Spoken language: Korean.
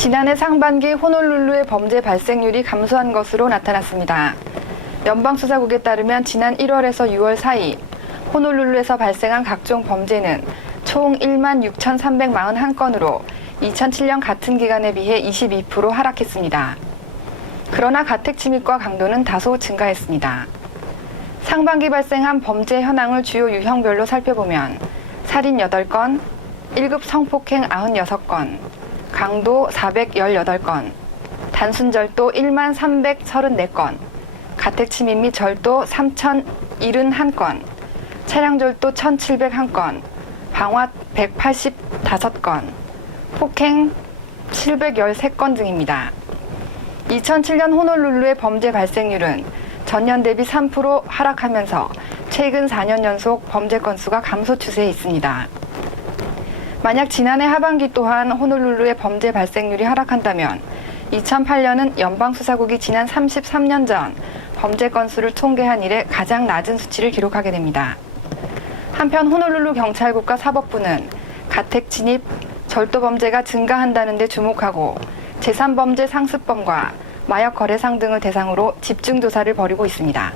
지난해 상반기 호놀룰루의 범죄 발생률이 감소한 것으로 나타났습니다. 연방수사국에 따르면 지난 1월에서 6월 사이 호놀룰루에서 발생한 각종 범죄는 총 1만 6,341건으로 2007년 같은 기간에 비해 22% 하락했습니다. 그러나 가택 침입과 강도는 다소 증가했습니다. 상반기 발생한 범죄 현황을 주요 유형별로 살펴보면 살인 8건, 1급 성폭행 96건, 강도 418건, 단순 절도 1만 334건, 가택 침입 및 절도 3,071건, 차량 절도 1,701건, 방화 185건, 폭행 713건 등입니다. 2007년 호놀룰루의 범죄 발생률은 전년 대비 3% 하락하면서 최근 4년 연속 범죄 건수가 감소 추세에 있습니다. 만약 지난해 하반기 또한 호놀룰루의 범죄 발생률이 하락한다면 2008년은 연방수사국이 지난 33년 전 범죄 건수를 통계한 이래 가장 낮은 수치를 기록하게 됩니다. 한편 호놀룰루 경찰국과 사법부는 가택 진입, 절도 범죄가 증가한다는 데 주목하고 재산 범죄 상습범과 마약 거래상 등을 대상으로 집중 조사를 벌이고 있습니다.